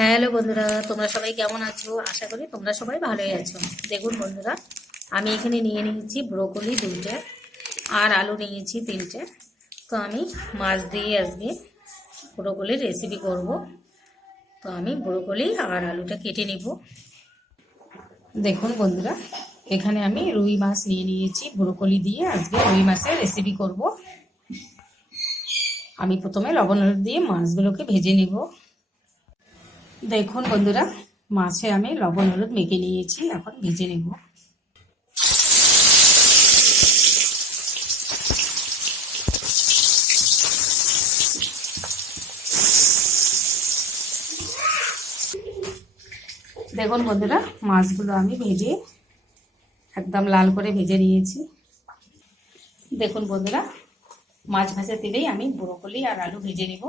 Hello বন্ধুরা, তোমরা সবাই কেমন আছো? আশা করি তোমরা সবাই ভালোই আছো। দেখুন বন্ধুরা, আমি এখানে নিয়ে নিয়েছি ব্রোকলি দুইটে আর আলু নিয়েছি তিনটে। তো আমি মাছ দিয়ে আজকে ব্রোকলির রেসিপি করব। তো আমি ব্রোকলি আর আলুটা কেটে নিব। দেখুন বন্ধুরা, এখানে আমি রুই মাছ নিয়ে নিয়েছি। ব্রোকলি দিয়ে আজকে রুই মাছের রেসিপি করব। আমি প্রথমে লবণ দিয়ে মাছগুলোকে ভেজে নিব। দেখুন বন্ধুরা, মাছে আমি লবণ, হলুদ মেখে নিয়েছি, এখন ভেজে নেব। দেখুন বন্ধুরা, মাছগুলো আমি ভেজে একদম লাল করে ভেজে নিয়েছি। দেখুন বন্ধুরা, মাছ ভাজা তেলেই আমি ব্রোকলি আর আলু ভেজে নেব।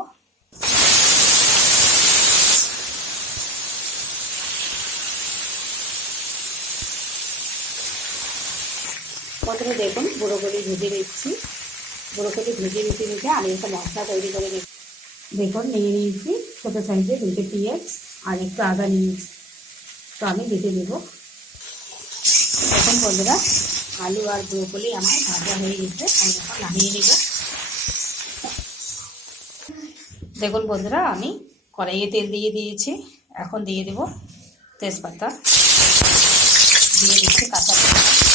প্রথমে দেখুন ব্রোকলি ভেজে নিচ্ছি। ব্রোকলি ভেজে নিতে নিতে আমি একটা মশলা তৈরি করে নিচ্ছি। দেখুন, নিয়ে নিয়েছি ছোটো সাইজে দুটো পেঁয়াজ আর একটু আদা নিয়েছি। তো আমি বেটে নেব। এখন বন্ধুরা, আলু আর ব্রোকলি আমার ভাজা হয়ে গেছে। আমি এখন নামিয়ে নেব। দেখুন বন্ধুরা, আমি কড়াইয়ে তেল দিয়ে দিয়েছি। এখন দিয়ে দেব তেজপাতা। দিয়ে দিচ্ছি কাঁচা লঙ্কা।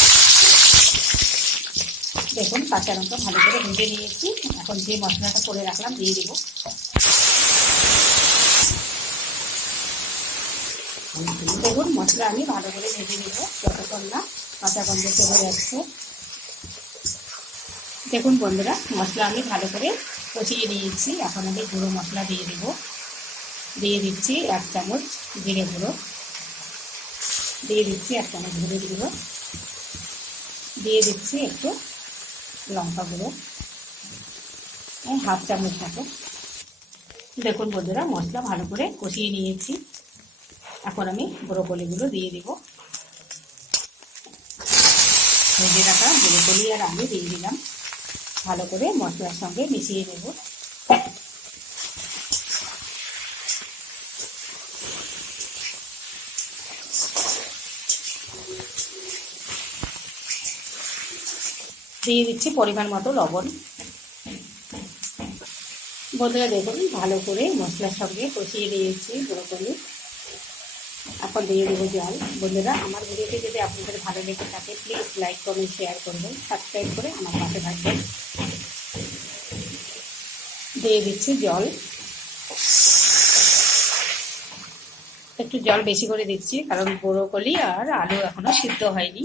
দেখুন কাঁচা লঙ্কা ভালো করে ভেজে নিয়েছি। এখন যে মশলাটা করে রাখলাম, দিয়ে দেবো। দেখুন, মশলা আমি ভালো করে ভেজে নেব, যতক্ষণ না কাঁচা গন্ধ চলে যাচ্ছে দেখুন বন্ধুরা, মশলা আমি ভালো করে কষিয়ে নিয়েছি। এখন আমি গুঁড়ো মশলা দিয়ে দেব। দিয়ে দিচ্ছি এক চামচ জিরে গুঁড়ো। দিয়ে দিচ্ছি এক চামচ হলুদ গুঁড়ো। দিয়ে দিচ্ছি একটু লঙ্কা গুঁড়ো। হাফ চামচ মতো। দেখুন বন্ধুরা, মশলা ভালো করে কষিয়ে নিয়েছি। এখন আমি ব্রোকলিগুলো দিয়ে দেব। ভেজে রাখা ব্রোকলি আর আলু দিয়ে দিলাম। ভালো করে মশলার সঙ্গে মিশিয়ে নেব। দিয়ে দিচ্ছি পরিমাণ মতো লবণ। বন্ধুরা দেখুন, ভালো করে মশলার সঙ্গে কষিয়ে দিয়েছি ব্রোকলি এখন দিয়ে দেবো জল। বন্ধুরা, আমার ভিডিওটি যদি আপনাদের ভালো লেগে থাকে প্লিজ লাইক কমেন্ট শেয়ার করবেন। সাবস্ক্রাইব করে আমার পাশে থাকবেন। দিয়ে দিচ্ছি জল। একটু জল বেশি করে দিচ্ছি, কারণ ব্রোকলি আর আলু এখনও সিদ্ধ হয়নি।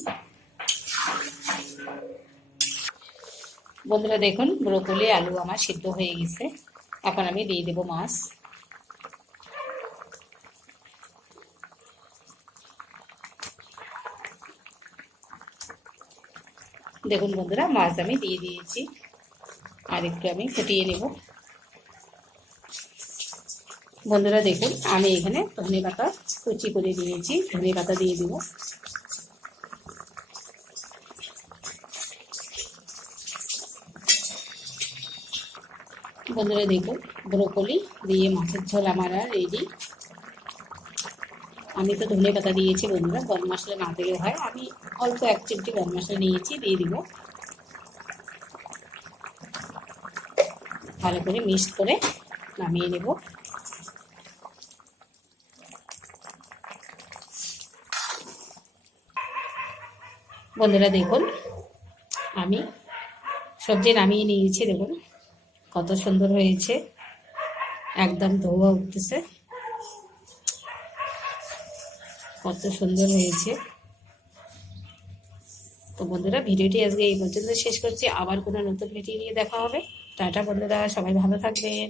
বন্ধুরা দেখুন, ব্রোকলি, আলু আমার সিদ্ধ হয়ে গেছে। এখন আমি দিয়ে দেবো মাছ। দেখুন বন্ধুরা, মাছ আমি দিয়ে দিয়েছি। আর একটু আমি ফুটিয়ে নেব। বন্ধুরা দেখুন, আমি এখানে ধনে পাতা কুচি করে দিয়েছি। ধনে পাতা দিয়ে দেবো। বন্ধুরা দেখুন, ব্রোকলি দিয়ে মাছের ঝোল আমার আর রেডি আমি তো ধনে পাতা দিয়েছি বন্ধুরা, গরম মশলা না দিলেও হয়। আমি অল্প এক চিমটি গরম মশলা নিয়েছি, দিয়ে দিব। ভালো করে মিক্স করে নামিয়ে নেব। বন্ধুরা দেখুন, আমি সবজি নামিয়ে নিয়েছি, দেখুন। কত সুন্দর হয়েছে। একদম ধোয়া উঠতেছে। কত সুন্দর হয়েছে। তো বন্ধুরা, ভিডিওটি আজকে এই পর্যন্ত শেষ করছি। আবার কোনো নতুন ভিডিও নিয়ে দেখা হবে। টাটা বন্ধুরা, সবাই ভালো থাকবেন।